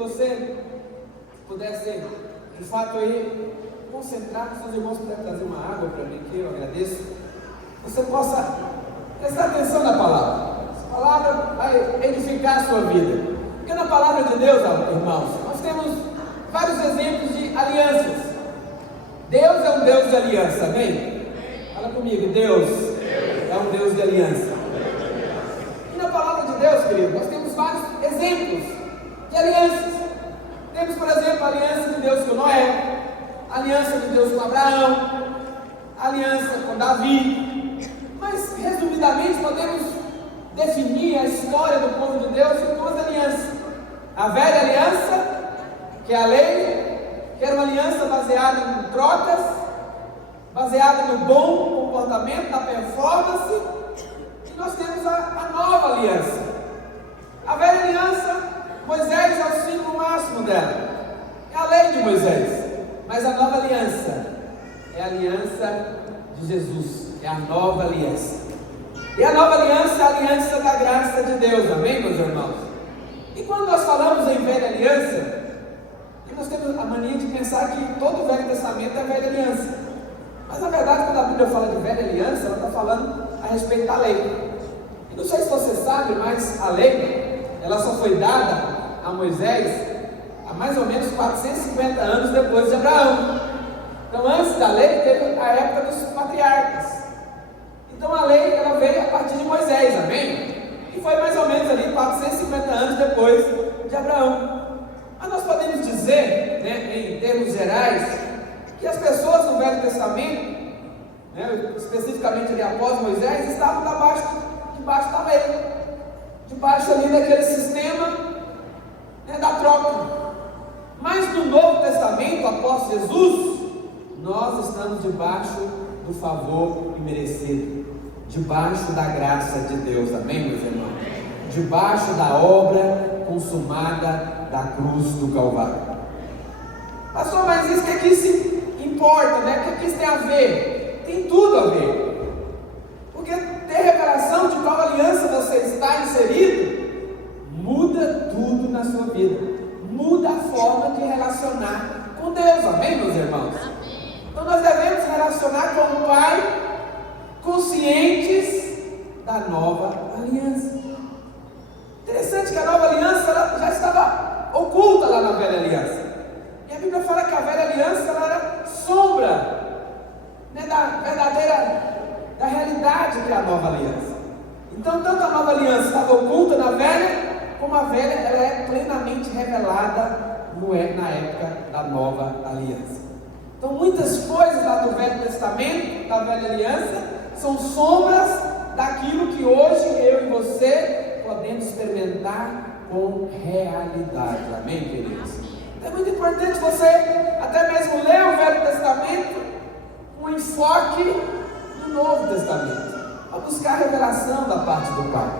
você pudesse, de fato, aí, concentrar, se os irmãos puderem trazer uma água para mim aqui, eu agradeço. Você possa prestar atenção na palavra. Essa palavra vai edificar a sua vida. Porque na palavra de Deus, irmãos, nós temos vários exemplos de alianças. Deus é um Deus de aliança, amém? Fala comigo, Deus é um Deus de aliança. E na palavra de Deus, querido, nós temos vários exemplos de alianças. Temos, por exemplo, a aliança de Deus com Noé, a aliança de Deus com Abraão, a aliança com Davi. Mas, resumidamente, podemos definir a história do povo de Deus em duas alianças. A velha aliança, que é a lei, que era uma aliança baseada em trocas, baseada no bom comportamento, na performance. E nós temos a nova aliança. A velha aliança, Moisés é o símbolo máximo dela, é a lei de Moisés. Mas a nova aliança é a aliança de Jesus, é a nova aliança. E a nova aliança é a aliança da graça de Deus, amém, meus irmãos? E quando nós falamos em velha aliança, nós temos a mania de pensar que todo o Velho Testamento é velha aliança. Mas na verdade, quando a Bíblia fala de velha aliança, ela está falando a respeito da lei. E não sei se você sabe, mas a lei, ela só foi dada a Moisés há mais ou menos 450 anos depois de Abraão. Então, antes da lei, teve a época dos patriarcas. Então, a lei, ela veio a partir de Moisés, amém? E foi mais ou menos ali 450 anos depois de Abraão. Mas nós podemos dizer, né, em termos gerais, que as pessoas do Velho Testamento, né, especificamente ali após Moisés, estavam debaixo da lei, debaixo ali daquele sistema, né, da troca. Mas no Novo Testamento, após Jesus, nós estamos debaixo do favor imerecido, debaixo da graça de Deus, amém, meus irmãos? Debaixo da obra consumada da cruz do Calvário. Pastor, mas isso que isso importa, né? O que isso tem a ver? Tem tudo a ver. Porque ter revelação de qual aliança você está inserido muda tudo na sua vida, muda a forma de relacionar com Deus, amém, meus irmãos? Então nós devemos relacionar com o Pai conscientes da nova aliança. Interessante que a nova aliança ela já estava oculta lá na velha aliança. E a Bíblia fala que a velha aliança ela era sombra, né, da realidade que é a nova aliança. Então, tanto a nova aliança estava oculta na velha, como a velha ela é plenamente revelada na época da nova aliança. Então, muitas coisas lá do Velho Testamento, da velha aliança, são sombras daquilo que hoje eu e você podemos experimentar com realidade, amém, queridos? É muito importante você até mesmo ler o Velho Testamento com enfoque no Novo Testamento, a buscar a revelação da parte do Pai.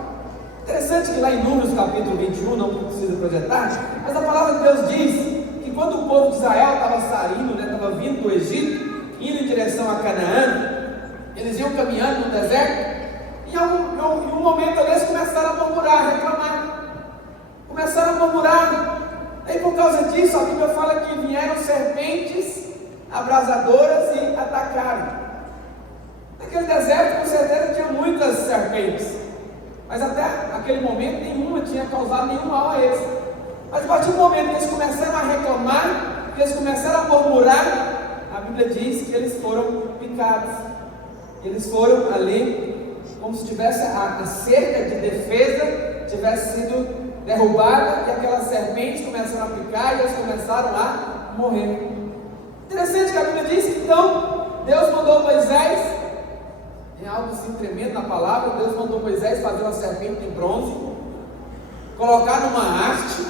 Interessante que lá em Números capítulo 21, não precisa projetar, mas a palavra de Deus diz que quando o povo de Israel estava saindo, né, estava vindo do Egito, indo em direção a Canaã, eles iam caminhando no deserto, e em um momento eles começaram a murmurar, a reclamar, começaram a murmurar. E por causa disso a Bíblia fala que vieram serpentes abrasadoras e atacaram. Naquele deserto com certeza tinha muitas serpentes, mas até aquele momento nenhuma tinha causado nenhum mal a eles. Mas a partir do momento que eles começaram a reclamar, que eles começaram a murmurar, a Bíblia diz que eles foram picados. Eles foram ali como se tivesse a cerca de defesa tivesse sido derrubada, e aquelas serpentes começaram a picar e eles começaram a morrer. Interessante que a Bíblia diz que então Deus mandou Moisés, é algo assim tremendo na palavra, Deus mandou Moisés fazer uma serpente de bronze, colocar numa haste,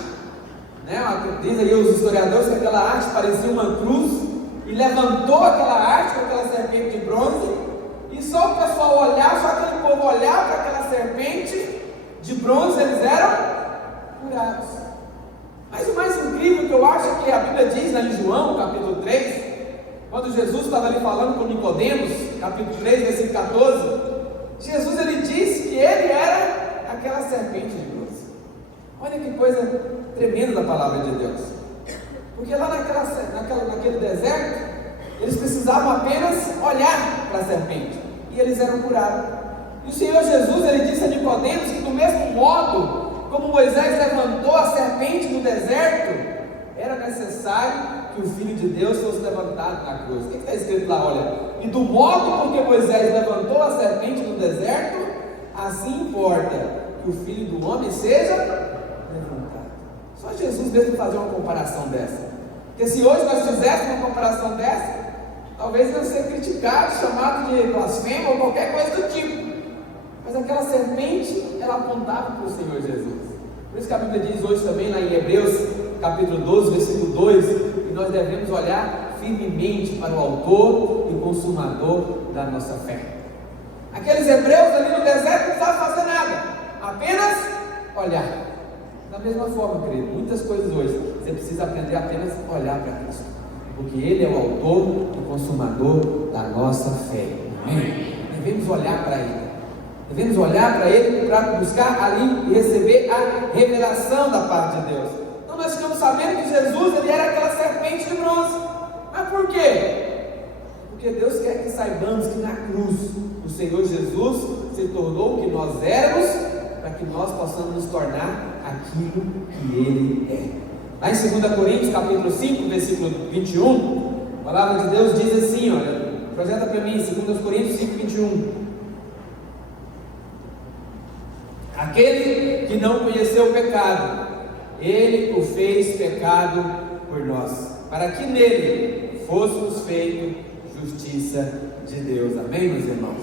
né? Diz aí os historiadores que aquela haste parecia uma cruz, e levantou aquela haste com aquela serpente de bronze, e só o pessoal olhar, só aquele povo olhar para aquela serpente de bronze, eles eram curados. Mas o mais incrível que eu acho é que a Bíblia diz lá em João capítulo 3, quando Jesus estava ali falando com Nicodemos, capítulo 3, versículo 14, Jesus ele disse que ele era aquela serpente de bronze. Olha que coisa tremenda da palavra palavra de Deus. Porque lá naquele deserto, eles precisavam apenas olhar para a serpente, e eles eram curados. E o Senhor Jesus, ele disse a Nicodemos que do mesmo modo como Moisés levantou a serpente no deserto, era necessário que o Filho de Deus fosse levantado na cruz. O que está escrito lá? Olha, e do modo porque Moisés levantou a serpente no deserto, assim importa que o Filho do Homem seja levantado. Só Jesus mesmo fazer uma comparação dessa. Porque se hoje nós fizéssemos uma comparação dessa, talvez iam ser criticados, chamados de blasfemo ou qualquer coisa do tipo. Mas aquela serpente, ela apontava para o Senhor Jesus. Por isso que a Bíblia diz hoje também, lá em Hebreus, capítulo 12, versículo 2, que nós devemos olhar firmemente para o autor e consumador da nossa fé. Aqueles hebreus ali no deserto não precisavam fazer nada, apenas olhar. Da mesma forma, querido, muitas coisas hoje, você precisa aprender a apenas olhar para Cristo, porque Ele é o autor e consumador da nossa fé. Amém? Devemos olhar para Ele. Devemos olhar para Ele para buscar ali e receber a revelação da parte de Deus. Então nós ficamos sabendo que Jesus, ele era aquela serpente de bronze. Mas por quê? Porque Deus quer que saibamos que na cruz o Senhor Jesus se tornou o que nós éramos, para que nós possamos nos tornar aquilo que Ele é. Lá em 2 Coríntios capítulo 5, versículo 21, a palavra de Deus diz assim, olha, projeta para mim, 2 Coríntios 5, 21. Aquele que não conheceu o pecado, Ele o fez pecado por nós, para que nele fôssemos feitos justiça de Deus. Amém, meus irmãos?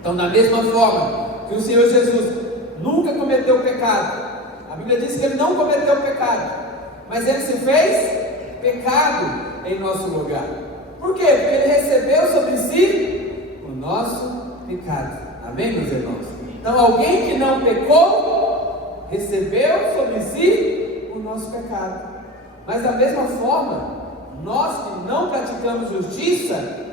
Então, da mesma forma que o Senhor Jesus nunca cometeu pecado, a Bíblia diz que Ele não cometeu pecado, mas Ele se fez pecado em nosso lugar. Por quê? Porque Ele recebeu sobre si o nosso pecado. Amém, meus irmãos? Então, alguém que não pecou, recebeu sobre si o nosso pecado. Mas da mesma forma, nós que não praticamos justiça,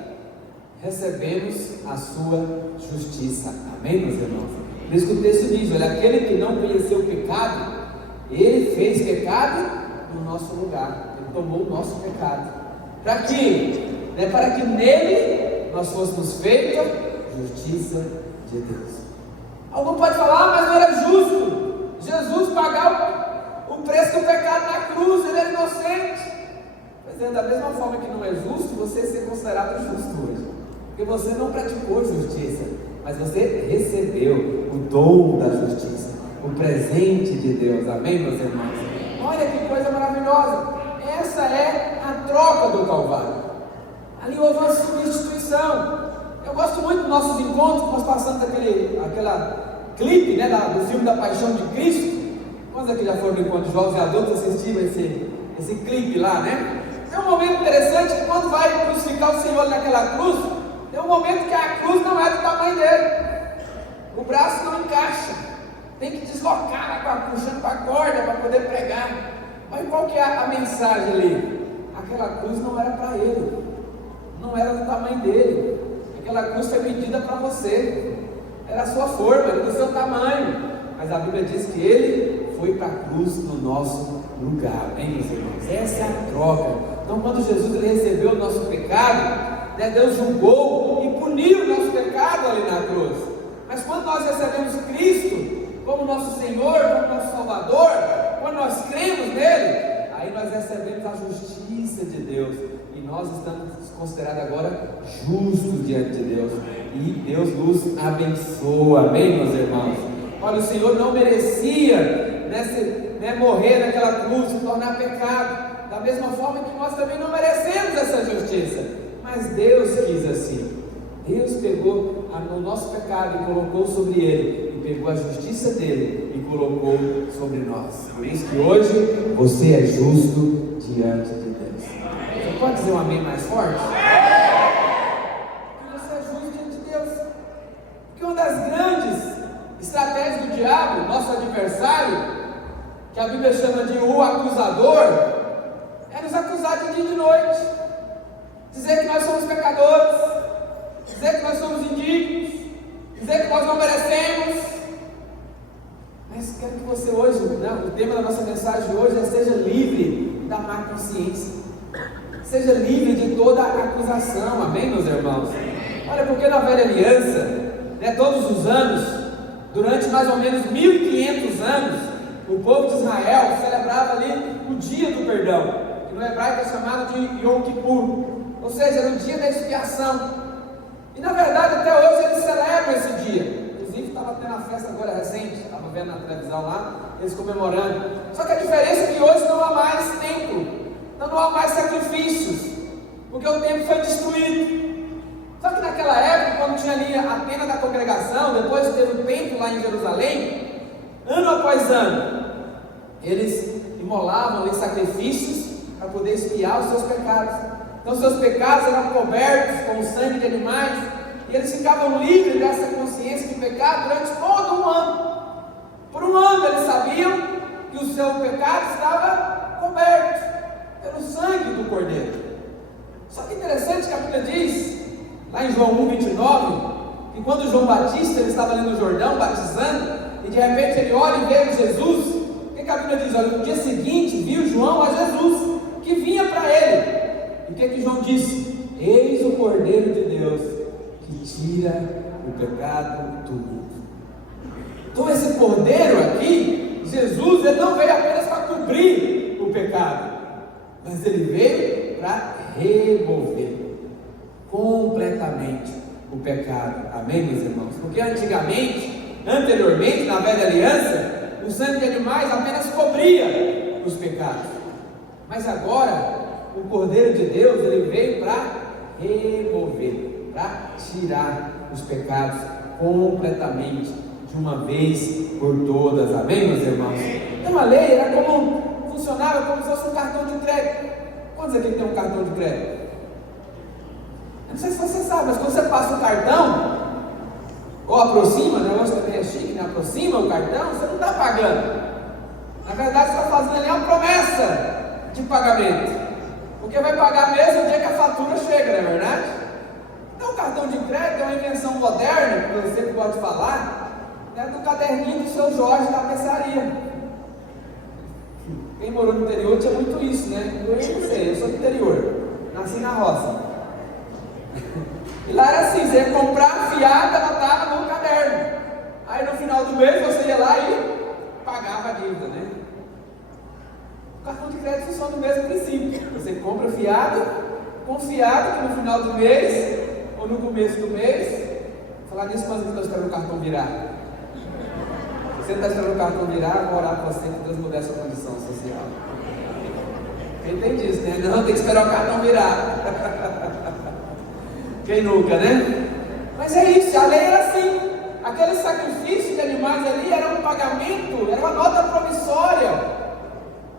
recebemos a sua justiça. Amém, meus irmãos? Por isso que o texto diz, olha, aquele que não conheceu o pecado, ele fez pecado no nosso lugar. Ele tomou o nosso pecado. Para quê? Para que nele nós fôssemos feitos justiça de Deus. Algum pode falar, mas não era justo Jesus pagar o preço do pecado na cruz, ele era inocente. Pois é, da mesma forma que não é justo você ser considerado justo hoje, porque você não praticou justiça, mas você recebeu o dom da justiça, o presente de Deus. Amém, meus irmãos? Olha que coisa maravilhosa. Essa é a troca do Calvário. Ali houve uma substituição. Eu gosto muito dos nossos encontros, nós passamos aquela clipe, né, do filme da Paixão de Cristo. Quantos aqui já foram no encontro de jovens e adultos assistiram esse clipe lá, né? Tem um momento interessante que quando vai crucificar o Senhor naquela cruz, tem um momento que a cruz não é do tamanho dele, o braço não encaixa, tem que deslocar, puxando para a corda para poder pregar. Mas qual que é a mensagem ali? Aquela cruz não era para ele, não era do tamanho dele. Aquela cruz foi medida para você, era a sua forma, era do seu tamanho, mas a Bíblia diz que Ele foi para a cruz no nosso lugar. Amém, meus irmãos? Essa é a troca. Então, quando Jesus ele recebeu o nosso pecado, né, Deus julgou e puniu o nosso pecado ali na cruz. Mas quando nós recebemos Cristo como nosso Senhor, como nosso Salvador, quando nós cremos nele, aí nós recebemos a justiça de Deus, e nós estamos considerados agora justos diante de Deus, e Deus nos abençoa. Amém, meus irmãos? Olha, o Senhor não merecia morrer naquela cruz, se tornar pecado, da mesma forma que nós também não merecemos essa justiça, mas Deus quis assim. Deus pegou o nosso pecado e colocou sobre Ele, e pegou a justiça dele e colocou sobre nós. Por isso que hoje você é justo diante de Deus. Você pode dizer um amém mais forte? Porque você é justo diante de Deus. Porque uma das grandes estratégias do diabo, nosso adversário, que a Bíblia chama de o acusador, é nos acusar de dia e de noite, dizer que nós somos pecadores, dizer que nós somos indignos, dizer que nós não merecemos. isso, quero que você hoje, né, o tema da nossa mensagem hoje é: seja livre da má consciência, seja livre de toda acusação, amém, meus irmãos? Olha, porque na velha aliança, né, todos os anos, durante mais ou menos 1500 anos, o povo de Israel celebrava ali o dia do perdão, que no hebraico é chamado de Yom Kippur, ou seja, era o dia da expiação. E na verdade até hoje eles celebram esse dia. Inclusive estava tendo uma festa agora recente, estava vendo na televisão lá, eles comemorando. Só que a diferença é que hoje não há mais templo, não há mais sacrifícios, porque o templo foi destruído. Só que naquela época, quando tinha ali a tenda da congregação, depois teve o templo lá em Jerusalém, ano após ano, eles imolavam ali sacrifícios para poder expiar os seus pecados. Então seus pecados eram cobertos com o sangue de animais, e eles ficavam livres dessa consciência de pecado durante todo um ano. Por um ano eles sabiam que o seu pecado estava coberto pelo sangue do Cordeiro. Só que interessante que a Bíblia diz, lá em João 1,29, que quando João Batista ele estava ali no Jordão batizando, e de repente ele olha e vê Jesus, o que a Bíblia diz? Olha, no dia seguinte viu João a Jesus, que vinha para ele. E o que João disse? Eis o Cordeiro de Deus, que tira o pecado do mundo. Então esse Cordeiro aqui, Jesus, ele não veio apenas para cobrir o pecado, mas ele veio para remover completamente o pecado. Amém, meus irmãos? Porque anteriormente, na velha aliança, o sangue de animais apenas cobria os pecados. Mas agora, o Cordeiro de Deus, ele veio para remover, para tirar os pecados completamente, de uma vez por todas. Amém, meus irmãos? Então a lei era funcionava como se fosse um cartão de crédito. Quantos aqui tem um cartão de crédito? Eu não sei se você sabe, mas quando você passa o cartão, ou aproxima, né? Hoje também é chique, né? Aproxima o cartão, você não está pagando. Na verdade, você está fazendo ali uma promessa de pagamento, porque vai pagar mesmo o dia que a fatura chega, não é verdade? Então o cartão de crédito é uma invenção moderna, que você pode falar, né, do caderninho do seu Jorge da peçaria. Quem morou no interior tinha muito isso, né? Eu não sei, eu sou do interior, nasci na roça. E lá era assim, você ia comprar a fiada, ela estava no caderno. Aí no final do mês você ia lá e pagava a dívida, né? O cartão de crédito funciona no mesmo princípio. Você compra fiado, confiado que no final do mês, ou no começo do mês, falar nisso, quando você está esperando o cartão virar. Se você não está esperando o cartão virar, eu vou orar para você que Deus mude a sua condição social. Quem tem disso, né? Não, tem que esperar o cartão virar. Quem nunca, né? Mas é isso, a lei era assim. Aquele sacrifício de animais ali era um pagamento, era uma nota promissória,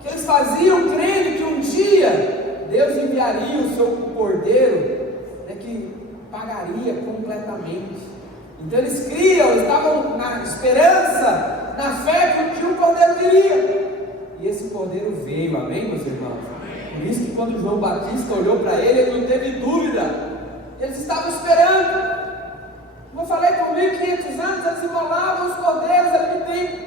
que eles faziam crendo que um dia Deus enviaria o seu Cordeiro, né, que pagaria completamente. Então eles criam, eles estavam na esperança, na fé que um dia o Cordeiro viria. E esse Cordeiro veio, amém, meus irmãos? Por isso que quando João Batista olhou para ele não teve dúvida. Eles estavam esperando. Como eu falei, por 1500 anos eles imolavam os cordeiros ali no templo.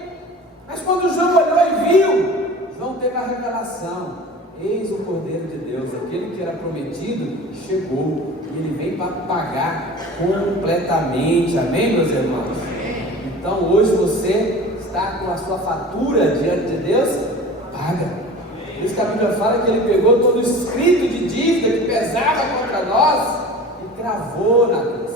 Mas quando João olhou e viu, João teve a revelação: eis o Cordeiro de Deus, aquele que era prometido, chegou, e ele vem para pagar completamente. Amém, meus irmãos? Então hoje você está com a sua fatura diante de Deus, paga. Por isso que a Bíblia fala que ele pegou todo o escrito de dívida que pesava contra nós e cravou na cruz.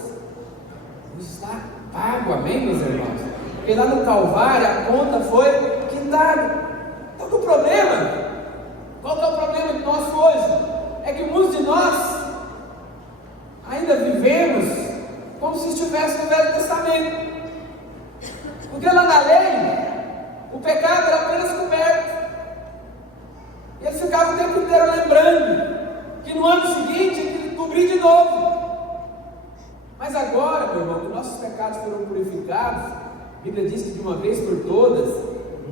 Está pago, amém, meus irmãos? Porque lá no Calvário a conta foi quitada. Qual que é o problema? Qual que é o problema nosso hoje? É que muitos de nós ainda vivemos como se estivesse no Velho Testamento. Porque lá na lei, o pecado era apenas coberto. E eles ficavam o tempo inteiro lembrando que no ano seguinte ele cobrir de novo. Mas agora, meu irmão, que nossos pecados foram purificados, a Bíblia diz que de uma vez por todas,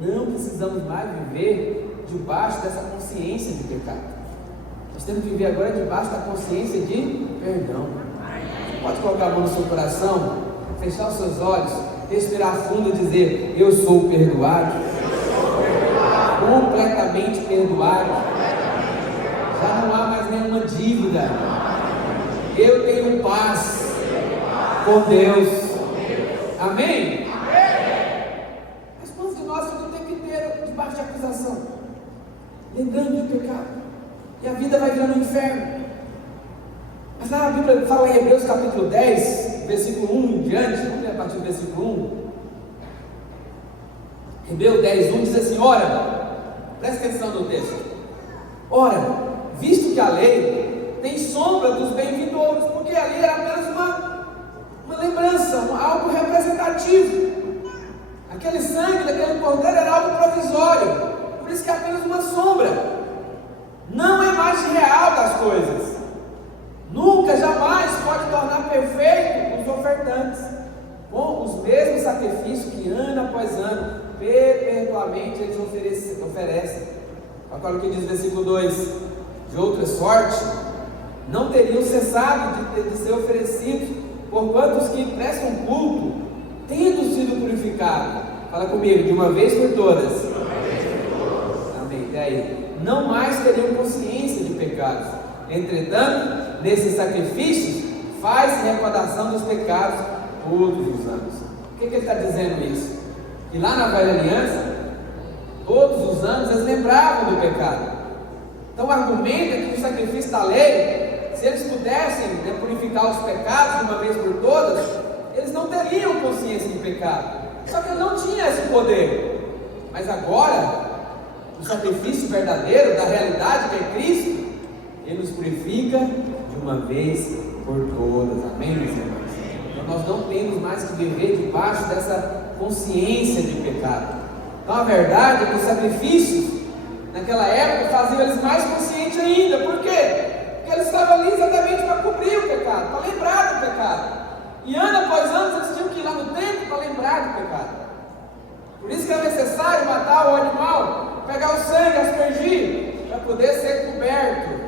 não precisamos mais viver debaixo dessa consciência de pecado. Nós temos que viver agora debaixo da consciência de perdão. Pode colocar a mão no seu coração, fechar os seus olhos respirar fundo e dizer: eu sou perdoado, completamente perdoado, já não há mais nenhuma dívida, eu tenho paz com Deus. Amém? Mas quantos de nós ficam o tempo inteiro debaixo de acusação, lembrando do pecado, e a vida vai virando um inferno? Mas lá a Bíblia fala em Hebreus capítulo 10, versículo 1 em diante, vamos ler a partir do versículo 1. Hebreus 10, 1 diz assim: ora, presta atenção no texto. Ora, visto que a lei tem sombra dos bem-vindouros, porque a lei era apenas uma lembrança, algo representativo. Aquele sangue daquele cordeiro era algo provisório, por isso que é apenas uma sombra, não é a imagem real das coisas. Nunca, jamais pode tornar perfeito os ofertantes, com os mesmos sacrifícios que ano após ano, perpetuamente eles oferecem. Agora o que diz o versículo 2: de outra sorte, não teriam cessado de ser oferecidos, porquanto os que prestam culto, tendo sido purificados, fala comigo, de uma vez por todas, amém, e aí, não mais teriam consciência de pecados. Entretanto, nesses sacrifícios, faz recordação dos pecados todos os anos. O que ele está dizendo isso? Que lá na velha aliança, todos os anos eles lembravam do pecado. Então o argumento é que o sacrifício da lei, se eles pudessem purificar os pecados de uma vez por todas, eles não teriam consciência de pecado. Só que ele não tinha esse poder. Mas agora, o sacrifício verdadeiro da realidade que é Cristo, Ele nos purifica de uma vez por todas. Amém, meus irmãos? Então nós não temos mais que viver debaixo dessa consciência de pecado. Então a verdade é que os sacrifícios naquela época faziam eles mais conscientes ainda. Por quê? Porque eles estavam ali exatamente para cobrir o pecado, para lembrar do pecado. E ano após ano eles tinham que ir lá no templo para lembrar do pecado. Por isso que é necessário matar o animal, pegar o sangue, aspergir, para poder ser coberto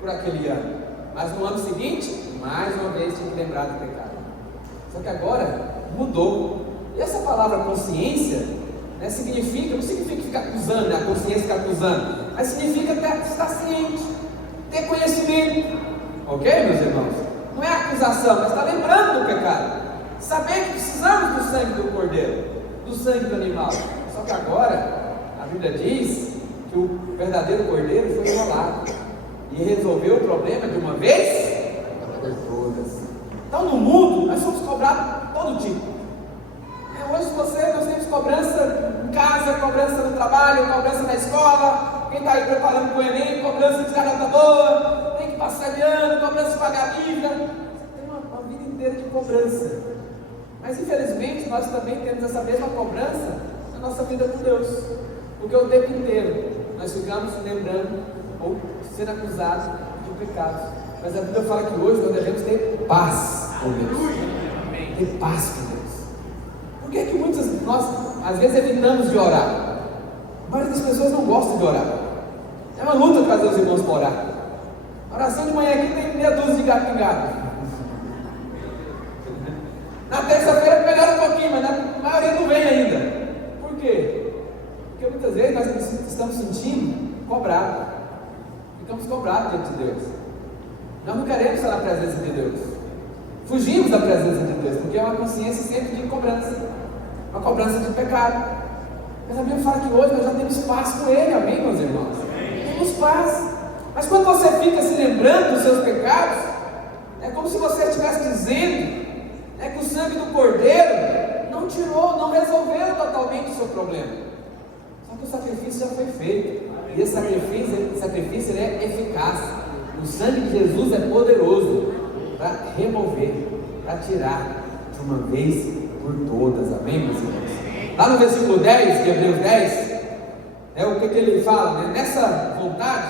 por aquele ano. Mas no ano seguinte, mais uma vez tinha que lembrar do pecado. Só que agora mudou. E essa palavra consciência, significa, não significa ficar acusando, a consciência ficar acusando, mas significa estar ciente, ter conhecimento. Ok, meus irmãos? Não é acusação, mas está lembrando do pecado. Saber que precisamos do sangue do cordeiro, do sangue do animal. Só que agora, a Bíblia diz que o verdadeiro cordeiro foi imolado e resolveu o problema de uma vez por todas. Então no mundo nós somos cobrados todo tipo. Hoje nós temos cobrança em casa, cobrança no trabalho, cobrança na escola, quem está aí preparando para o Enem, cobrança de tirar nota boa, tem que passar de ano, cobrança de pagar a dívida. Tem uma vida inteira de cobrança. Mas infelizmente nós também temos essa mesma cobrança na nossa vida com Deus, porque o tempo inteiro nós ficamos lembrando ou sendo acusados de pecados. Mas a Bíblia fala que hoje nós devemos ter paz com Deus. Ter paz com Deus. Por que muitos de nós às vezes evitamos de orar? A maioria das pessoas não gosta de orar. É uma luta trazer os irmãos para orar. A oração de manhã aqui tem meia dúzia de gato pingado. Na terça-feira pegaram um pouquinho, mas a maioria não vem ainda. Por quê? Porque muitas vezes nós estamos sentindo cobrado. Ficamos cobrados diante de Deus. Nós não queremos estar na presença de Deus. Fugimos da presença de Deus, porque é uma consciência sempre de cobrança. Uma cobrança de pecado. Mas a Bíblia fala que hoje nós já temos paz com Ele, amém, meus irmãos? Temos paz. Mas quando você fica se lembrando dos seus pecados, é como se você estivesse dizendo que o sangue do cordeiro não tirou, não resolveu totalmente o seu problema. Só que o sacrifício já foi feito. E esse sacrifício ele é eficaz. O sangue de Jesus é poderoso para remover, para tirar de uma vez por todas. Amém, meus irmãos? Lá no versículo 10 de Hebreus 10, o que ele fala? Nessa vontade,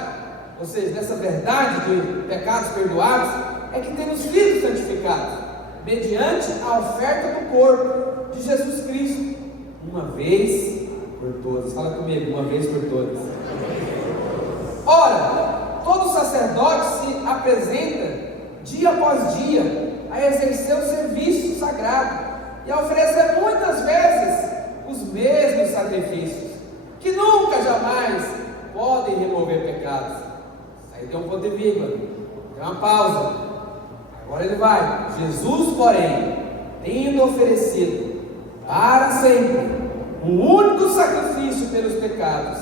ou seja, nessa verdade de pecados perdoados, é que temos sido santificados, mediante a oferta do corpo de Jesus Cristo, uma vez por todas. Fala comigo, uma vez por todas. Ora, todo sacerdote se apresenta dia após dia a exercer o serviço sagrado, e a oferecer muitas vezes os mesmos sacrifícios, que nunca, jamais podem remover pecados. Aí tem um ponto de vírgula, tem uma pausa. Agora ele vai: Jesus, porém, tendo oferecido para sempre um único sacrifício pelos pecados,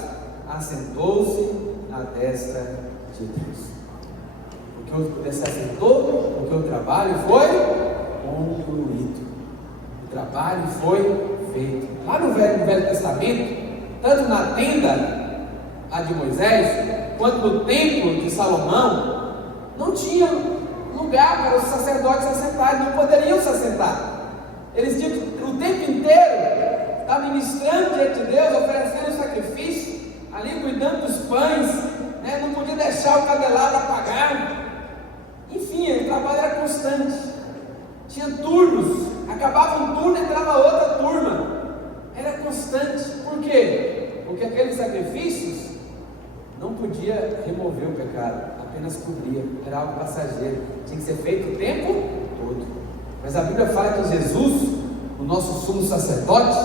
assentou-se à destra de Deus. Porque se assentou, porque o trabalho foi concluído, o trabalho foi feito. Lá no Velho Testamento, tanto na tenda a de Moisés, quanto no templo de Salomão, não tinha lugar para os sacerdotes se assentarem, não poderiam se assentar. Eles tinham que o tempo inteiro estar ministrando diante de Deus, oferecendo sacrifício, ali cuidando dos pães, né? Não podia deixar o candelabro apagado. Enfim, o trabalho era constante, tinha turnos, acabava um turno, entrava outra turma, era constante. Por quê? Porque aqueles sacrifícios não podia remover o pecado, apenas cobria, era algo passageiro, tinha que ser feito o tempo todo. Mas a Bíblia fala que Jesus, o nosso sumo sacerdote,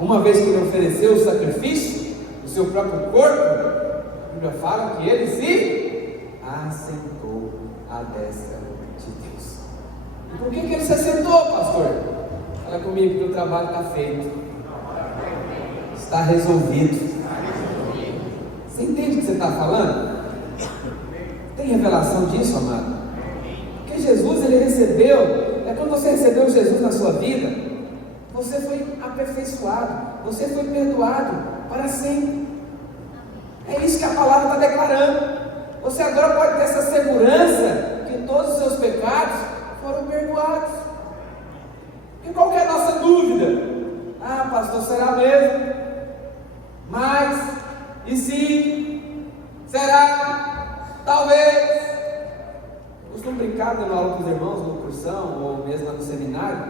uma vez que ele ofereceu o sacrifício, o seu próprio corpo, a Bíblia fala que ele se assentou à destra de Deus. E por que ele se assentou, pastor? Fala comigo que o trabalho está feito, está resolvido. Você entende o que você está falando? Tem revelação disso, amado? Porque Jesus, ele recebeu, quando você recebeu Jesus na sua vida, você foi aperfeiçoado, você foi perdoado para sempre. É isso que a palavra está declarando. Você agora pode ter essa segurança que todos os seus pecados foram perdoados. E qual que é a nossa dúvida? Ah, pastor, será mesmo? Mas, e se? Será? Talvez. Eu costumo brincar dando aula com os irmãos no cursão, ou mesmo lá no seminário,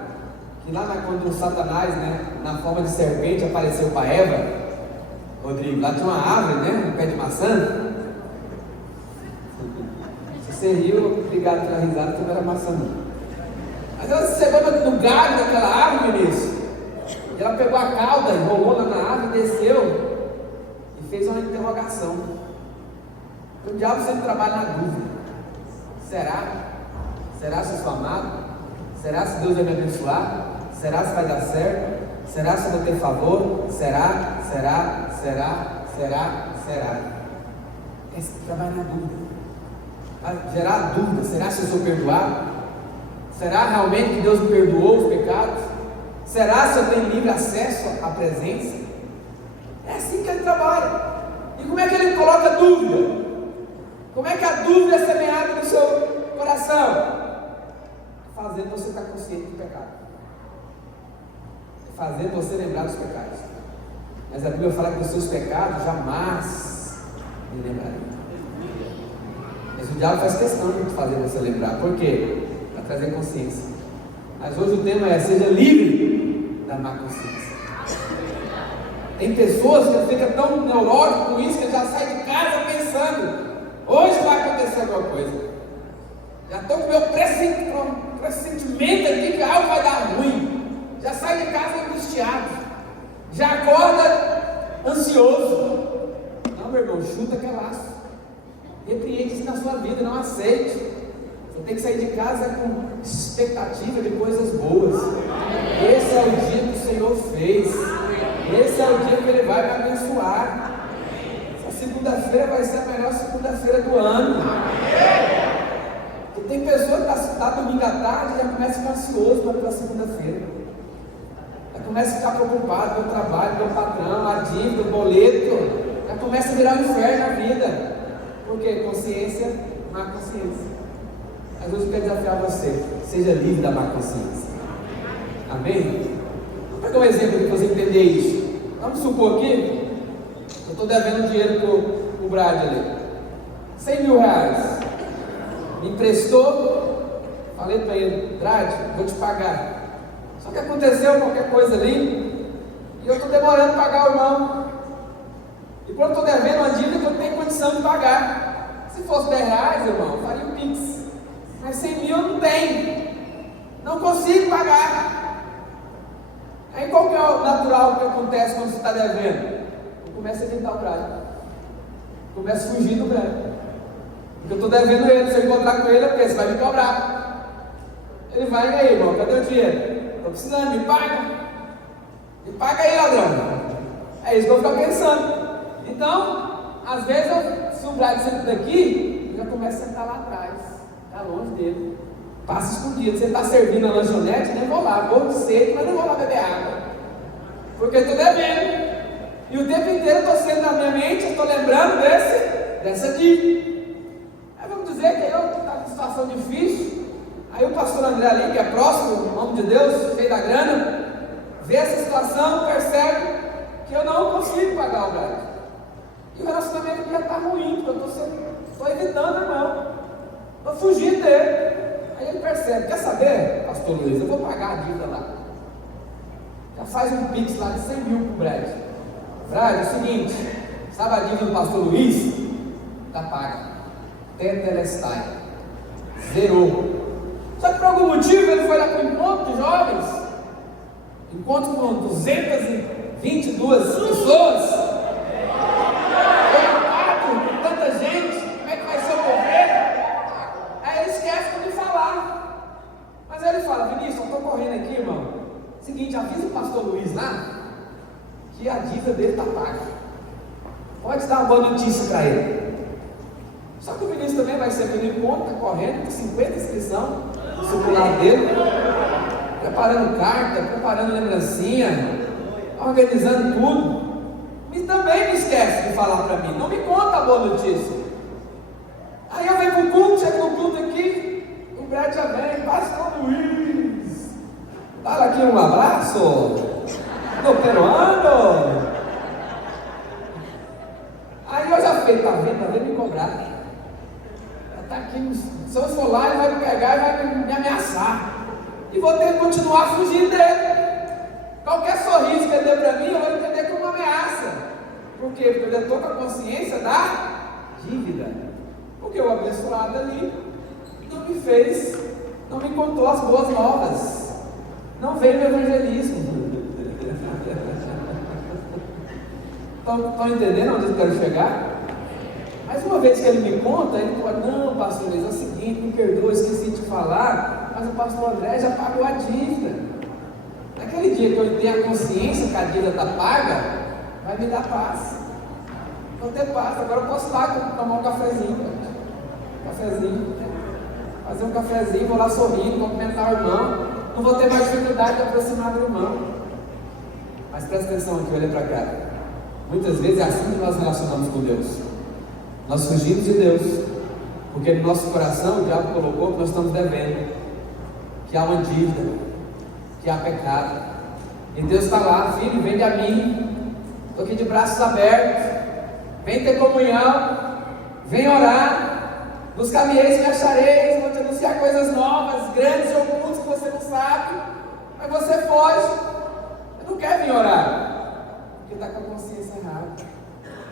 que lá quando o Satanás, na forma de serpente, apareceu para Eva, Rodrigo, lá tinha uma árvore, um pé de maçã. Se você riu, obrigado pela risada, que não era maçã não. Mas ela chegou no galho daquela árvore, ministro, e ela pegou a cauda, enrolou lá na árvore, desceu e fez uma interrogação. O diabo sempre trabalha na dúvida. Será? Será se eu sou amado? Será se Deus vai me abençoar? Será se vai dar certo? Será se eu vou ter favor? Será? Esse trabalho na dúvida, vai gerar dúvida. Será se eu sou perdoado? Será realmente que Deus me perdoou os pecados? Será se eu tenho livre acesso à presença? É assim que ele trabalha. E como é que ele coloca dúvida? Como é que a dúvida é semeada no seu coração? Fazendo você estar consciente do pecado, fazendo você lembrar dos pecados. Mas a Bíblia fala que os seus pecados jamais me lembrarão. Mas o diabo faz questão de fazer você lembrar. Por quê? Para trazer consciência. Mas hoje o tema é: seja livre da má consciência. Tem pessoas que ficam tão neuróticas com isso que já sai de casa pensando: hoje vai acontecer alguma coisa. Já estou com o meu pressentimento aqui que algo vai dar ruim. Já sai de casa angustiado. Já acorda ansioso. Não, meu irmão, chuta que é laço. Repreende isso na sua vida, não aceite. Você tem que sair de casa com expectativa de coisas boas. Esse é o dia que o Senhor fez. Esse é o dia que Ele vai me abençoar. Essa segunda-feira vai ser a melhor segunda-feira do ano. Porque tem pessoa que está domingo à tarde e já começa a ficar ansioso para a segunda-feira. Já começa a ficar preocupado com o trabalho, com o patrão, a dívida, o boleto. Já começa a virar um inferno na vida. Por quê? Consciência, má consciência. Mas hoje eu quero desafiar você: seja livre da má consciência. Amém? Vou pegar um exemplo para você entender isso. Vamos supor aqui, eu estou devendo dinheiro para o Brad ali, 100 mil reais. Me emprestou, falei para ele: Brad, vou te pagar. Só que aconteceu qualquer coisa ali e eu estou demorando para pagar o irmão. E quando eu estou devendo uma dívida que eu tenho condição de pagar. Se fosse 10 reais, irmão, eu faria um pix. Mas 100 mil eu não tenho. Não consigo pagar. Aí qual que é o natural que acontece quando você está devendo? Começa a evitar o Brian. Começa a fugir do Brian. Porque eu estou devendo ele, se eu encontrar com ele, é porque você vai me cobrar. Ele vai, e aí, irmão, cadê o dinheiro? Estou precisando, me paga. Me paga aí, ladrão. É isso que eu vou ficar pensando. Então, às vezes, se o Brian senta daqui, eu já começo a sentar lá atrás, está longe dele. Passa escondido. Você está servindo a lanchonete, nem vou lá, vou de sede, mas não vou lá beber água. Porque estou devendo. E o tempo inteiro eu estou sendo na minha mente, eu estou lembrando dessa dívida. Aí vamos dizer que eu estava em situação difícil. Aí o pastor André ali, que é próximo, em nome de Deus, cheio da grana, vê essa situação, percebe que eu não consigo pagar o Brian. E o relacionamento já está ruim, porque eu estou evitando, irmão. Estou fugindo dele. Aí ele percebe, quer saber, pastor Luiz, eu vou pagar a dívida lá. Já faz um pix lá de 100 mil para o Brad. Brad, é o seguinte, sabe a dívida do pastor Luiz? Está paga. Tetelestai. Zerou. Só que por algum motivo ele foi lá para o encontro de jovens. Encontro com 222 pessoas. Tanta gente, como é que vai ser o governo? Aí ele esquece de me falar. Mas aí ele fala, Vinícius, eu estou correndo aqui, irmão. Seguinte, avisa o pastor Luiz lá que a dívida dele está paga. Pode dar uma boa notícia para ele. Só que o Vinícius também vai ser pelo encontro, está correndo, com 50 inscrições no celular dele, preparando carta, preparando lembrancinha, organizando tudo. E também me esquece de falar para mim, não me conta a boa notícia. Aí eu venho para o culto, chego no culto aqui, o Brad já vem, pastor Luiz, dá aqui um abraço, do peruano. Aí eu já falei, tá vendo me cobrar. Está aqui, se eu for lá, ele vai me pegar e vai me ameaçar. E vou ter que continuar fugindo dele. Qualquer sorriso que ele dê para mim, eu vou entender como uma ameaça. Por quê? Porque eu já estou com a consciência da dívida. Porque o abençoado ali não me contou as boas novas. Não veio no evangelismo. Estão entendendo onde eu quero chegar? Mas uma vez que ele me conta, ele fala, não, pastor Luiz, é o seguinte, me perdoa, esqueci de te falar, mas o pastor André já pagou a dívida. Naquele dia que eu tenho a consciência que a dívida está paga, vai me dar paz. Vou ter paz, agora eu posso ir lá tomar um cafezinho. Fazer um cafezinho, vou lá sorrindo, cumprimentar o irmão. Não vou ter mais dificuldade de aproximar do irmão. Mas presta atenção aqui, olha para cá. Muitas vezes é assim que nós relacionamos com Deus. Nós fugimos de Deus, porque no nosso coração o diabo colocou que nós estamos devendo, que há uma dívida, que há pecado. E Deus está lá, filho, vem a mim, estou aqui de braços abertos, vem ter comunhão, vem orar, buscar-me-eis, me achareis, vou te anunciar coisas novas, grandes e ocultas que você não sabe, mas você foge, eu não quero vir orar, porque está com a consciência errada.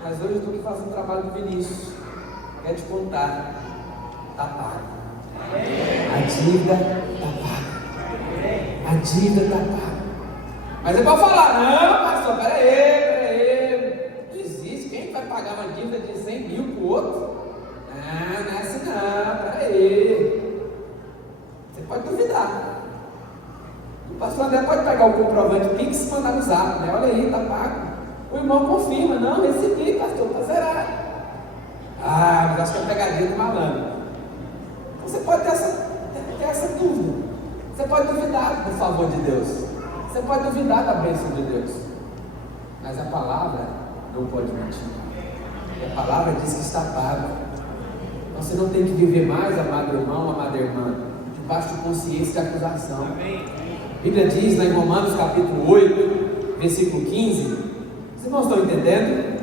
Mas hoje eu estou aqui fazendo um trabalho do Vinícius. Quero te contar. Está pago. A dívida está paga. A dívida está paga. Mas é para falar, não, pastor, peraí. Não existe. Quem vai pagar uma dívida de 100 mil para o outro? Não é assim não, peraí. Você pode duvidar. O pastor André pode pegar o comprovante Pix e mandar no zap, né? Olha aí, está pago. O irmão confirma, não, recebi, pastor, está zerado. Mas acho que é pegadinha do malandro. Então você pode ter essa dúvida. Você pode duvidar do favor de Deus. Você pode duvidar da bênção de Deus. Mas a palavra não pode mentir. E a palavra diz que está pago. Então você não tem que viver mais, amado irmão, amada irmã, debaixo de consciência de acusação. A Bíblia diz lá em Romanos capítulo 8, versículo 15. Vocês não estão entendendo?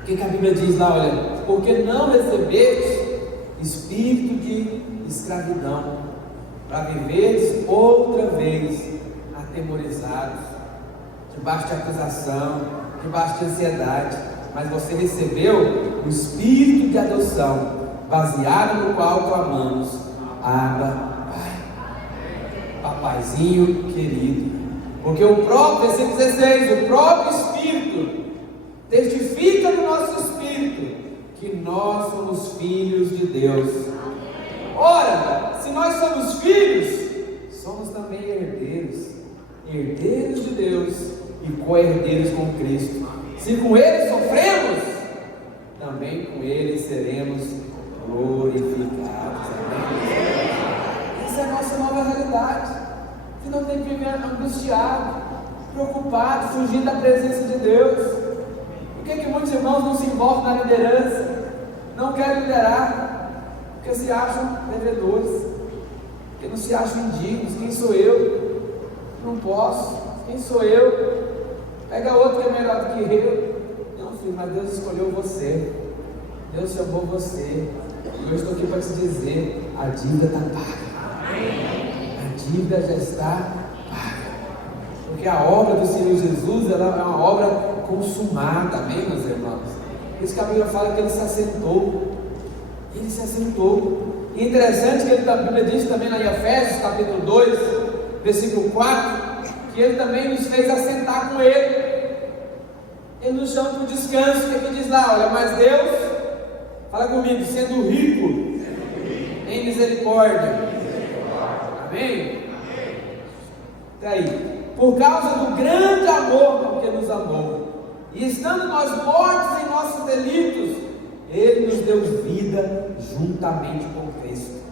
O que a Bíblia diz lá? Olha, porque não recebeste espírito de escravidão, para viveres outra vez atemorizados, debaixo de acusação, debaixo de ansiedade, mas você recebeu o espírito de adoção, baseado no qual clamamos, Abba, Pai. papaizinho querido. Porque o próprio, versículo 16, o próprio Espírito testifica no nosso espírito que nós somos filhos de Deus. Ora, se nós somos filhos, somos também herdeiros, herdeiros de Deus e co-herdeiros com Cristo. Se com Ele sofremos, também com Ele seremos glorificados. Amém? Essa é a nossa nova realidade. Você não tem que viver angustiado, preocupado, fugindo da presença de Deus. Por que muitos irmãos não se envolvem na liderança? Não querem liderar, porque se acham devedores, porque não se acham indignos. Quem sou eu? Não posso. Quem sou eu? Pega outro que é melhor do que eu. Não, filho, mas Deus escolheu você. Deus chamou você. E eu estou aqui para te dizer: a dívida está paga. A dívida já está paga. Porque a obra do Senhor Jesus, ela é uma obra consumada. Amém, meus irmãos? Por isso que a Bíblia fala que Ele se assentou. Ele se assentou. E é interessante que a Bíblia diz também lá em Efésios, capítulo 2, versículo 4, que Ele também nos fez assentar com Ele. Ele nos chama para o descanso. O que diz lá? Olha, mas Deus, fala comigo, sendo rico em misericórdia. Amém? Daí, por causa do grande amor com que nos amou, e estando nós mortos em nossos delitos, Ele nos deu vida juntamente com Cristo.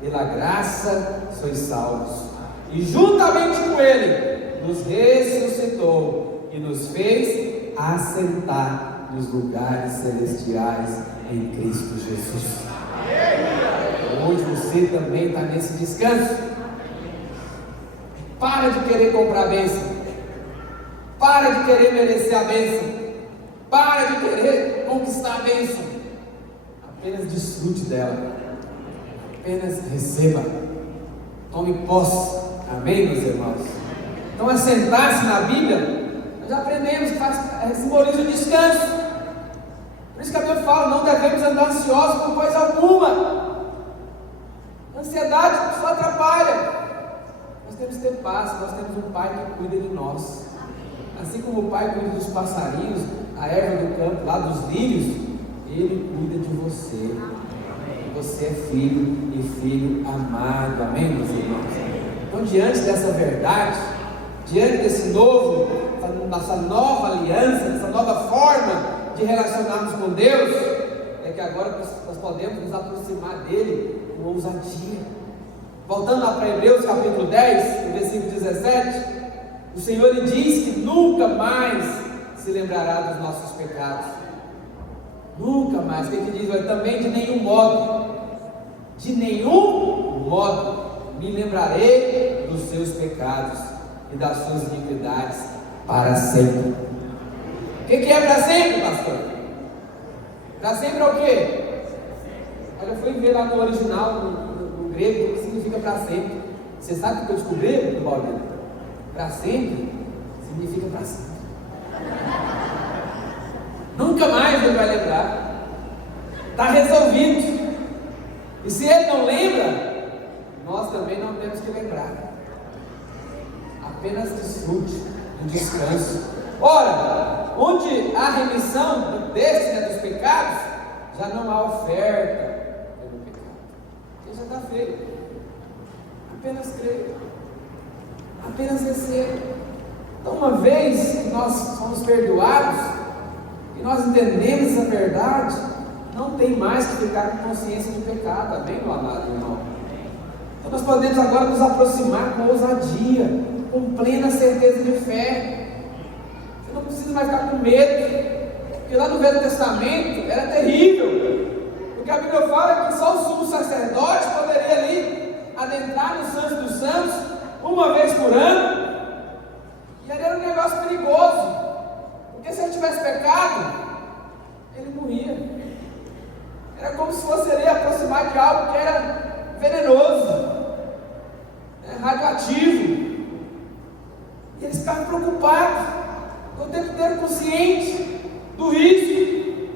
Pela graça sois salvos. E juntamente com Ele nos ressuscitou e nos fez assentar nos lugares celestiais em Cristo Jesus. Hoje você também está nesse descanso. Para de querer comprar a bênção. Para de querer merecer a bênção. Para de querer conquistar a bênção. Apenas desfrute dela. Apenas receba. Tome posse. Amém, meus irmãos? Então, assentar-se na Bíblia, nós já aprendemos que simboliza o descanso. Por isso que a Bíblia fala: não devemos andar ansiosos por coisa alguma. Ansiedade só atrapalha. Nós temos que ter paz. Nós temos um Pai que cuida de nós. Assim como o Pai cuida dos passarinhos, a erva do campo, lá dos lírios, Ele cuida de você. Você é filho e filho amado. Amém, meus irmãos? Então, diante dessa verdade, diante desse novo, dessa nova aliança, dessa nova forma de relacionarmos com Deus, é que agora nós podemos nos aproximar dele com ousadia. Voltando lá para Hebreus capítulo 10, no versículo 17, o Senhor lhe diz que nunca mais se lembrará dos nossos pecados. Nunca mais. O que ele diz? Mas também de nenhum modo me lembrarei dos seus pecados e das suas iniquidades para sempre. O que é para sempre, pastor? Para sempre é o quê? Olha, eu fui ver lá no original, no grego, o que significa para sempre. Você sabe o que eu descobri, Paulo? Para sempre significa para sempre. Nunca mais ele vai lembrar. Está resolvido. E se ele não lembra, nós também não temos que lembrar. Apenas desfrute do descanso. Ora, onde há remissão dos pecados, já não há oferta pelo pecado. Porque já está feito. Apenas creia. Apenas receba. Então, uma vez que nós somos perdoados, e nós entendemos essa verdade, não tem mais que ficar com consciência de pecado. Amém, meu amado irmão? Então nós podemos agora nos aproximar com ousadia, com plena certeza de fé. Você não precisa mais ficar com medo, porque lá no Velho Testamento era terrível, porque a Bíblia fala que só o sumo sacerdote poderia ali adentrar no Santo dos Santos uma vez por ano, e ali era um negócio perigoso, porque se ele tivesse pecado, ele morria. Era como se fosse ele aproximar de algo que era venenoso, radioativo. E eles ficavam preocupados, o tempo inteiro conscientes do risco,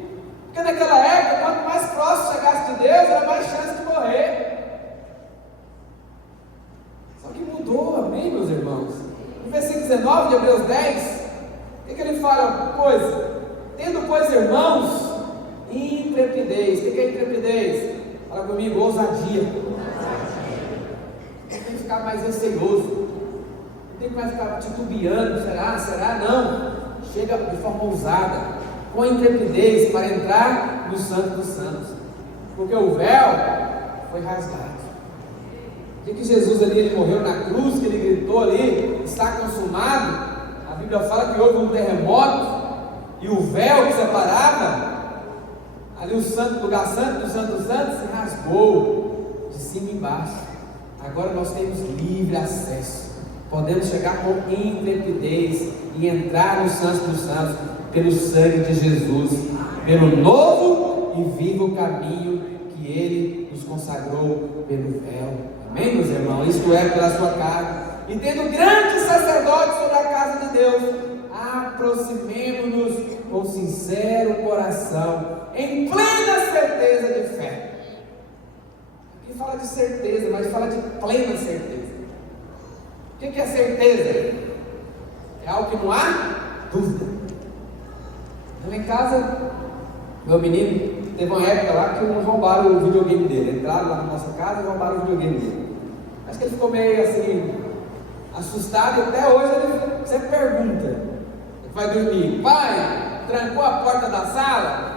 porque naquela época, quanto mais próximo chegasse de Deus, era mais chance de morrer. Só que mudou. 19 de Hebreus 10, o que ele fala? Pois, tendo, pois, irmãos, intrepidez. O que é intrepidez? Fala comigo, ousadia. Não tem que ficar mais receioso, não tem que mais ficar titubeando, será? Não, chega de forma ousada, com intrepidez, para entrar no Santo dos Santos, porque o véu foi rasgado. O que Jesus ali, ele morreu na cruz, que ele gritou ali, está consumado. A Bíblia fala que houve um terremoto, e o véu que separava ali o santo, lugar santo do Santo dos Santos, se rasgou de cima e embaixo. Agora nós temos livre acesso, podemos chegar com intrepidez e entrar no Santo dos Santos, pelo sangue de Jesus, pelo novo e vivo caminho que Ele nos consagrou pelo véu. Amém, meus irmãos? Isto é, pela sua casa. E tendo grande sacerdote sobre a casa de Deus, aproximemo-nos com sincero coração, em plena certeza de fé. Aqui fala de certeza, mas fala de plena certeza. O que é certeza? É algo que não há dúvida. Lá em casa, meu menino, teve uma época lá que roubaram o videogame dele. Entraram lá na nossa casa e roubaram o videogame dele. Acho que ele ficou meio assim, assustado, e até hoje ele sempre pergunta. Ele vai dormir: pai, trancou a porta da sala?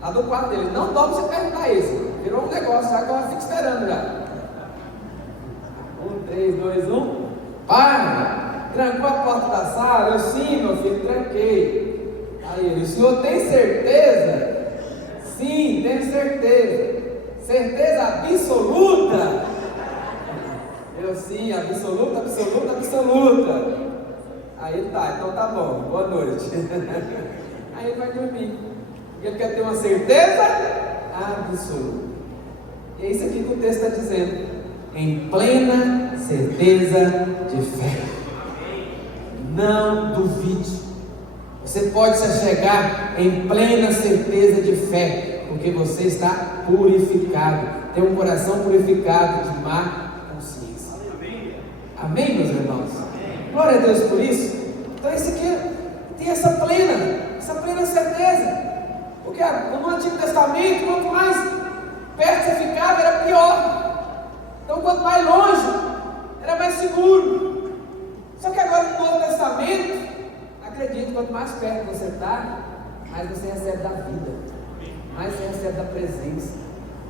Lá do quarto dele. Não dá pra você perguntar isso. Virou um negócio, já que eu fico esperando já. 1, 3, 2, 1. Pai, trancou a porta da sala? Eu: sim, meu filho, tranquei. Aí ele: o senhor tem certeza? Sim, tenho certeza. Certeza absoluta? Eu: sim, absoluta. Aí ele: tá, então tá bom, boa noite. Aí ele vai dormir, porque ele quer ter uma certeza absoluta. E é isso aqui que o texto está dizendo: em plena certeza de fé. Não duvide. Você pode se chegar em plena certeza de fé, porque você está purificado, tem um coração purificado de má consciência. Amém, meus irmãos? Glória a Deus por isso. Então esse aqui tem essa plena certeza, porque no Antigo Testamento, quanto mais perto você ficava, era pior. Então quanto mais longe, era mais seguro. Só que agora no Novo Testamento, acredito, quanto mais perto você está, mais você recebe da vida, mais você recebe da presença,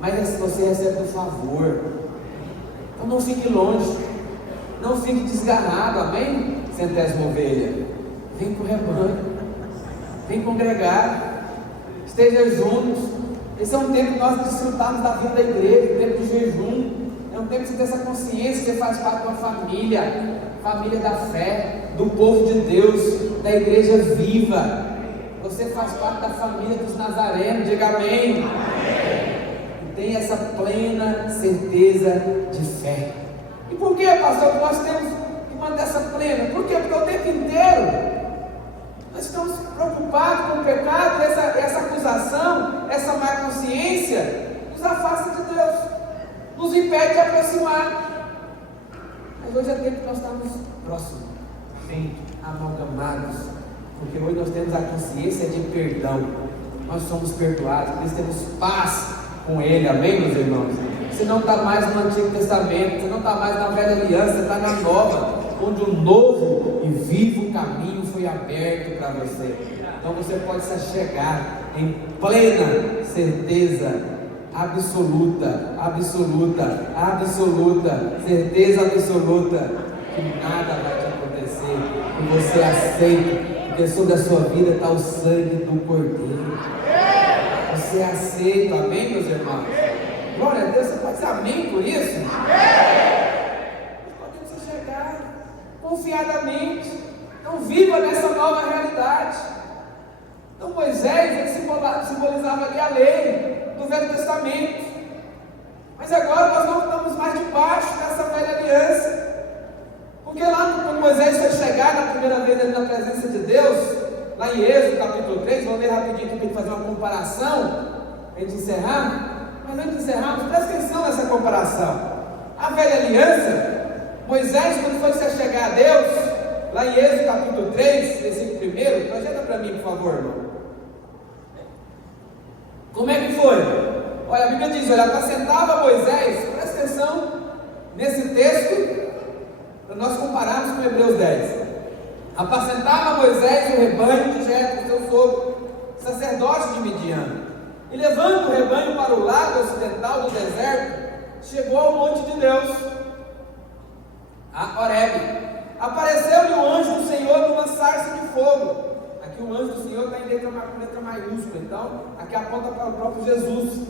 mais você recebe do favor. Então não fique longe, não fique desgarrado, amém? Centésima ovelha, vem para o rebanho, vem congregar, esteja juntos. Esse é um tempo que nós desfrutamos da vida da igreja, um tempo de jejum, é um tempo de você ter essa consciência que você faz parte de uma família da fé, do povo de Deus, da igreja viva. Você faz parte da família dos Nazarenos, diga amém. E tem essa plena certeza de fé. E por que, pastor, que nós temos que manter essa plena? Por quê? Porque o tempo inteiro nós estamos preocupados com o pecado, essa acusação, essa má consciência nos afasta de Deus, nos impede de aproximar. Mas hoje é tempo que nós estamos próximos, bem amalgamados, porque hoje nós temos a consciência de perdão, nós somos perdoados, nós temos paz com Ele, amém, meus irmãos? Você não está mais no Antigo Testamento, você não está mais na Velha Aliança, você está na Nova, onde um novo e vivo caminho foi aberto para você. Então você pode se chegar em plena certeza absoluta, certeza absoluta, que nada vai te acontecer, que você aceita, porque sobre a sua vida está o sangue do Cordeiro. Você aceita, amém, meus irmãos? Glória a Deus. Você pode dizer amém por isso? Nós podemos chegar confiadamente. Então viva nessa nova realidade. Então Moisés, ele simbolizava ali a lei do Velho Testamento, mas agora nós não estamos mais debaixo dessa velha aliança, porque lá quando Moisés foi chegar na primeira vez ali na presença de Deus, lá em Êxodo capítulo 3, vamos ler rapidinho aqui para fazer uma comparação, antes de encerrar. Mas antes de encerrarmos, presta atenção nessa comparação. A velha aliança, Moisés, quando foi se chegar a Deus, lá em Êxodo capítulo 3, versículo 1, projeta para mim, por favor, irmão. Como é que foi? Olha, a Bíblia diz, olha, apacentava Moisés, presta atenção nesse texto, para nós compararmos com Hebreus 10. Apacentava Moisés o rebanho de Jetro, seu sogro, sacerdote de Midian, e levando o rebanho para o lado ocidental do deserto, chegou ao monte de Deus, a Horebe. Apareceu-lhe o anjo do Senhor numa sarça de fogo. Aqui o anjo do Senhor está em letra maiúscula, então aqui aponta para o próprio Jesus,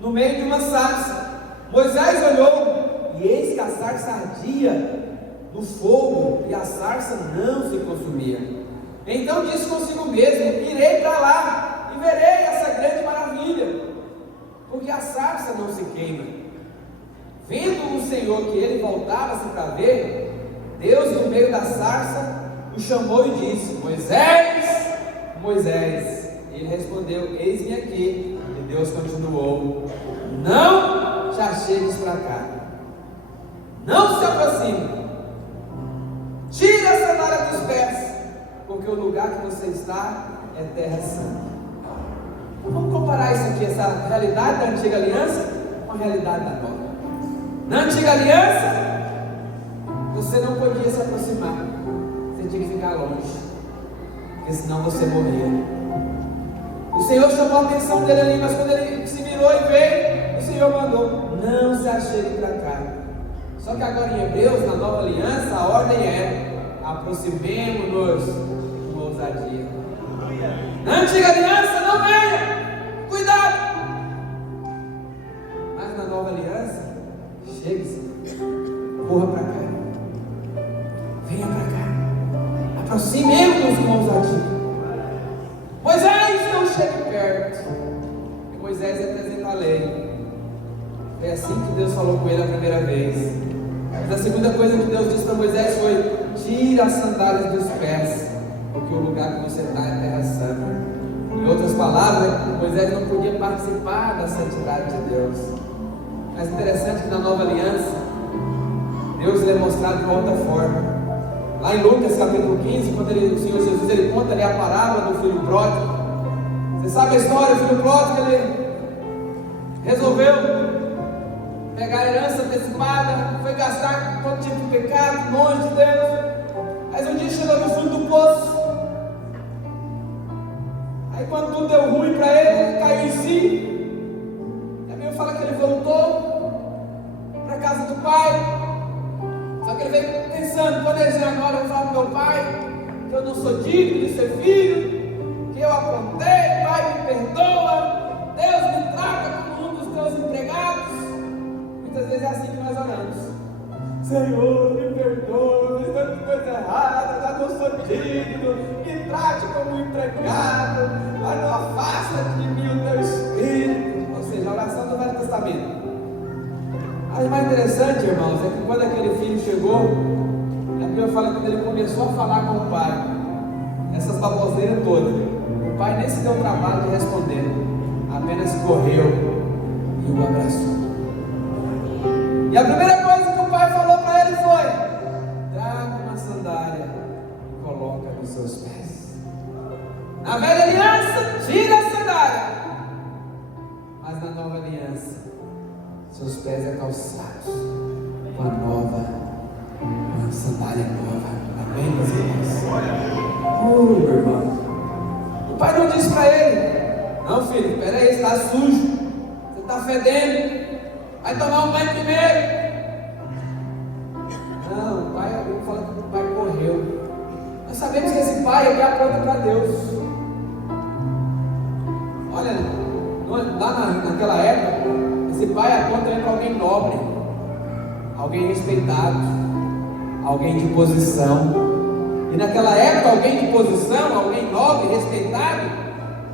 no meio de uma sarça. Moisés olhou, e eis que a sarça ardia no fogo, e a sarça não se consumia. Então disse consigo mesmo: irei para lá, e verei essa grande maravilha, porque a sarça não se queima. Vendo o Senhor que ele voltava-se para ver, Deus no meio da sarça o chamou e disse: Moisés, Moisés. Ele respondeu: eis-me aqui. E Deus continuou: não já chegues para cá, não se aproxime, tire a sandália dos pés, porque o lugar que você está é terra santa. Vamos comparar isso aqui, essa realidade da antiga aliança com a realidade da nova. Na antiga aliança, você não podia se aproximar, você tinha que ficar longe, porque senão você morria. O Senhor chamou a atenção dele ali, mas quando ele se virou e veio, o Senhor mandou: não se achegue para cá. Só que agora em Hebreus, na nova aliança, a ordem é: aproximemo-nos com ousadia. Na antiga aliança, não venha, cuidado. Mas na nova aliança, chegue-se, corra para cá, venha para cá, aproximemo-nos com ousadia. Moisés, não chegue perto. E Moisés representa a lei. Foi assim que Deus falou com ele a primeira vez. Mas a segunda coisa que Deus disse para Moisés foi: tira as sandálias dos pés, porque o lugar que você está é terra santa. Em outras palavras, Moisés não podia participar da santidade de Deus. Mas interessante que na nova aliança, Deus é mostrado de uma outra forma. Lá em Lucas capítulo 15, quando o Senhor Jesus ele conta ali a parábola do filho pródigo. Você sabe a história? O filho pródigo, ele resolveu pegar a herança antecipada, foi gastar com todo tipo de pecado, longe de Deus. Mas um dia chegou no fundo do poço. Aí quando tudo deu ruim para ele caiu em si. A Bíblia fala que ele voltou para a casa do pai. Só que ele veio pensando, planejando: agora eu vou falar para meu pai que eu não sou digno de ser filho, que eu aprontei, pai me perdoa, Deus me trata como um dos teus empregados. Muitas vezes é assim que nós oramos: Senhor, me perdoa, fiz tanta coisa errada, já não sou digno, me trate como um empregado, mas não afasta de mim o teu espírito. Ou seja, a oração do Velho Testamento. Mas o mais interessante, irmãos, é que quando aquele filho chegou, a Bíblia fala que quando ele começou a falar com o pai, essas baboseiras todas, o pai nem se deu o trabalho de responder, apenas correu e o abraçou. E a primeira coisa que o pai falou para ele foi: traga uma sandália e coloca nos seus pés. Na velha aliança, tira a sandália, mas na nova aliança, seus pés é calçados com a nova, uma sandália nova. Amém, meus irmãos? Meu irmão, o pai não disse para ele: não, filho, espera aí, está sujo, você está fedendo, vai tomar um banho primeiro. Não, o pai, eu falo que o pai correu. Nós sabemos que esse pai aqui aponta para Deus. Olha, lá naquela época, esse pai aponta para alguém nobre, alguém respeitado, alguém de posição. E naquela época, alguém de posição, alguém nobre, respeitado,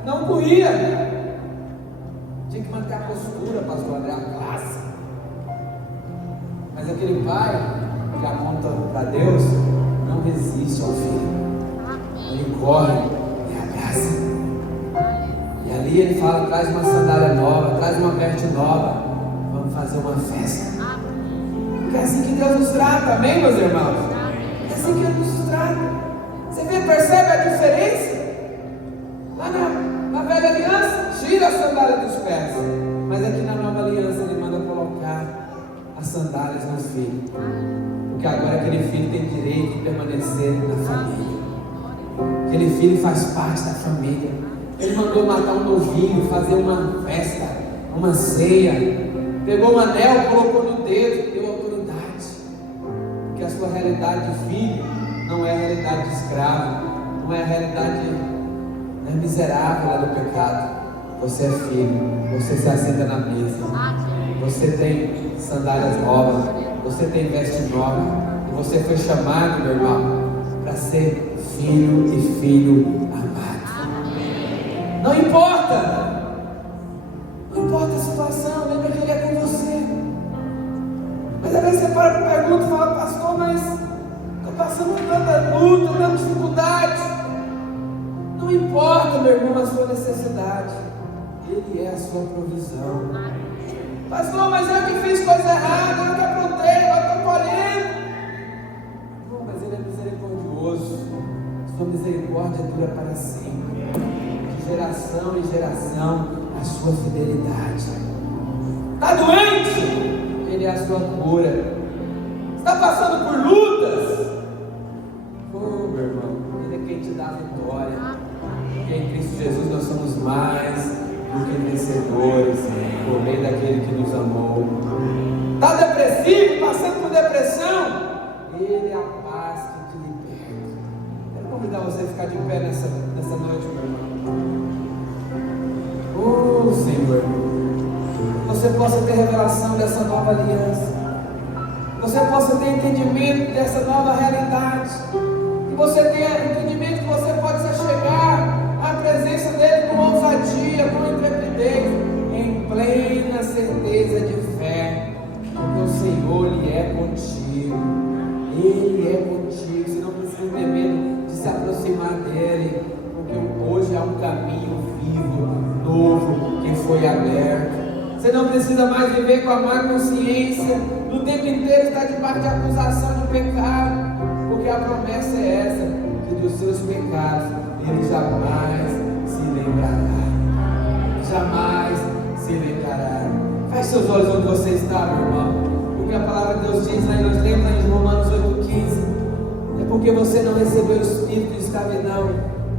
não corria. Tinha que manter a postura, pastor André, a classe. Mas aquele pai que aponta para Deus não resiste ao filho. Ele corre e abraça. E ali ele fala: traz uma sandália nova, traz uma veste nova, vamos fazer uma festa. Porque é assim que Deus nos trata, amém, meus irmãos? É assim que Ele nos trata. Você vê, percebe a diferença? Lá na velha aliança, tira a sandália dos pés. Mas aqui na nova aliança Ele manda colocar as sandálias no filho. Porque agora aquele filho tem direito de permanecer na família. Aquele filho faz parte da família. Ele mandou matar um novinho, fazer uma festa, uma ceia. Pegou um anel, colocou no dedo, deu autoridade. Porque a sua realidade de filho não é a realidade de escravo, não é a realidade miserável lá do pecado. Você é filho, você se assenta na mesa, você tem sandálias novas, você tem veste nova, e você foi chamado, meu irmão, para ser filho e filho amado. Não importa a situação, lembra que Ele é com você. Mas às vezes você para e pergunta e fala: pastor, mas estou passando tanta luta, tanta dificuldade. Não importa, meu irmão, a sua necessidade, Ele é a sua provisão. Pastor, mas eu que fiz coisa errada, eu que aprontei, eu estou colhendo. Não, mas Ele é misericordioso. Sua misericórdia dura para sempre, de geração em geração, a sua fidelidade. Está doente? Ele é a sua cura. Está passando por lutas? Oh, meu irmão, Ele é quem te dá a vitória. Porque em Cristo Jesus nós somos mais do que vencedores, por meio daquele que nos amou. Está depressivo, passando por depressão? Ele é a paz que te liberta. Quero convidar você a ficar de pé nessa noite, meu irmão. Oh, Senhor, você possa ter revelação dessa nova aliança, você possa ter entendimento dessa nova realidade, que você tenha entendimento que você pode se chegar à presença dEle com ousadia, com intrepidez, em plena certeza de fé, porque o Senhor, Ele é contigo, Ele é contigo. Você não precisa ter medo de se aproximar dEle, porque hoje há um caminho vivo, novo, que foi aberto. Você não precisa mais viver com a má consciência, no tempo inteiro estar debaixo de acusação de pecado, porque a promessa é essa, que dos seus pecados Ele jamais se lembrará. Jamais se lembrará. Feche seus olhos onde você está, meu irmão, porque a palavra de Deus diz, nós lemos em Romanos 8,15, é porque você não recebeu o espírito de escravidão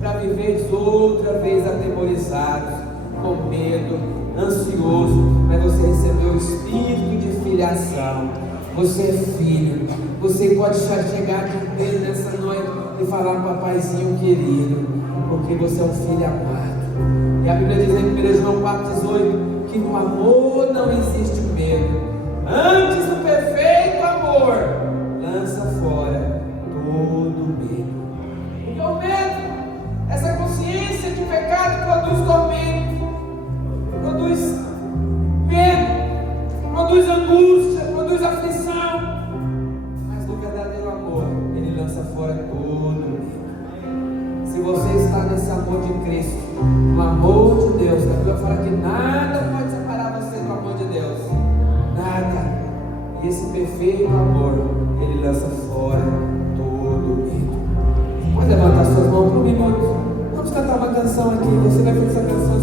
para viver outra vez atemorizado, com medo, ansioso, mas você recebeu o espírito de filiação. Você é filho. Você pode chegar aqui dentro nessa noite e falar: papaizinho querido, porque você é um filho amado. E a Bíblia diz em 1 João 4,18 que no amor não existe medo, antes o perfeito amor lança fora todo medo. Porque o medo, essa consciência de pecado, produz tormento, produz medo, produz angústia, produz aflição. Mas no verdadeiro amor, Ele lança fora todo medo. Se você está nesse amor de Cristo, no amor de Deus, a Bíblia fala que nada pode separar você do amor de Deus. Nada. E esse perfeito amor, Ele lança fora todo medo. Pode levantar suas mãos por um minuto. Vamos cantar uma canção aqui. Você vai fazer essa canção.